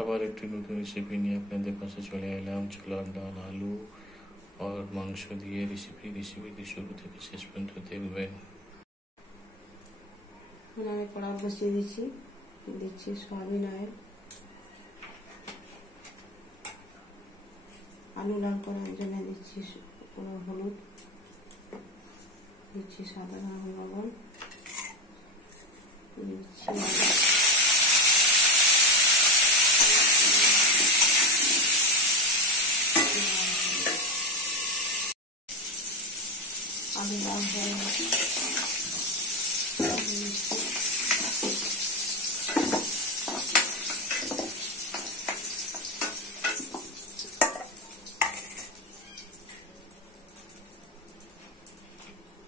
আবার একটি নতুন রেসিপি নিয়ে আপনাদের পাশে চলে এলাম। ছোলার ডাল, আলু আর মাংস দিয়ে রেসিপিটি শুরু থেকে শেষ পর্যন্ত দেখবেন। আমি কড়া বসিয়ে দিচ্ছি সয়াবিন অয়েল। আলু লাল করার জন্য দিচ্ছি হলুদ, দিচ্ছি সাদা লবণ, দিচ্ছি আলু লাল হয়ে গেছে।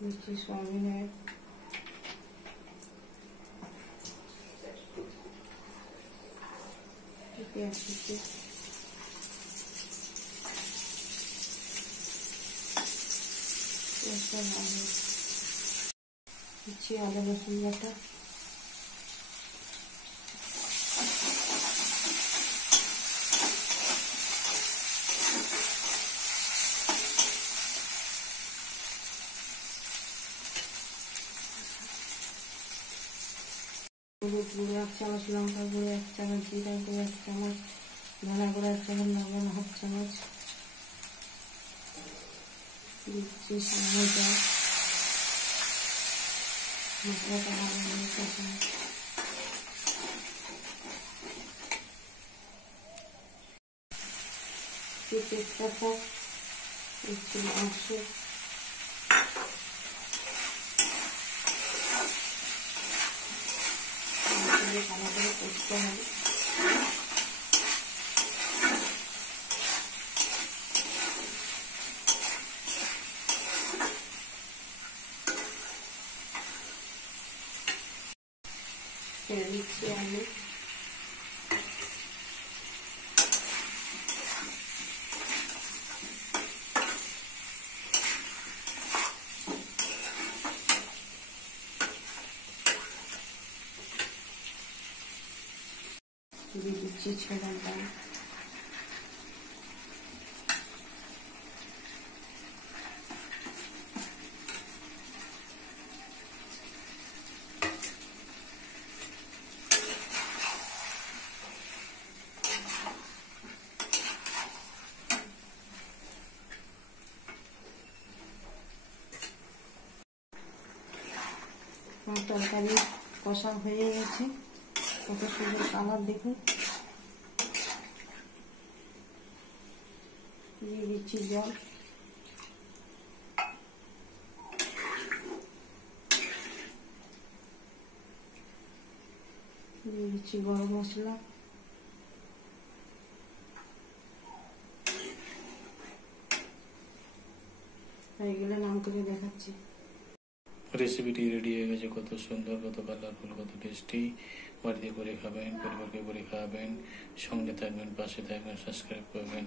দিচ্ছি সয়াবিন অয়েল, পেঁয়াজ কুচি, দিচ্ছি আদা রসুন বাটা, হলুদ গুঁড়ো 1 চামচ, লঙ্কা গুঁড়ো 1 চামচ, জিরা গুঁড়ো 1 চামচ, ধনা গুঁড়ো 1 চামচ, লবণ 1/2 চামচ, দিচ্ছি সামান্য জল, মশলাটা ভালো করে কষানো, তেজপাতা, দিচ্ছি মাংস, ভালো করে কষতে হবে। ছেড়ে দিচ্ছি আলু, দিয়ে দিচ্ছি ছোলার ডাল, তরকারি কষা হয়ে গেছে। কত সুন্দর কালার দেখুন। দিয়ে দিচ্ছি জল, দিয়ে দিচ্ছি গরম মশলা, হয়ে গেলে নাম করে দেখাচ্ছি। রেসিপিটি রেডি হয়ে গেছে। কত সুন্দর, কত কালারফুল, কত টেস্টি। বাড়িতে করে খাবেন, পরিবারকে করে খাওয়াবেন। সঙ্গে থাকবেন, পাশে থাকবেন, সাবস্ক্রাইব করবেন।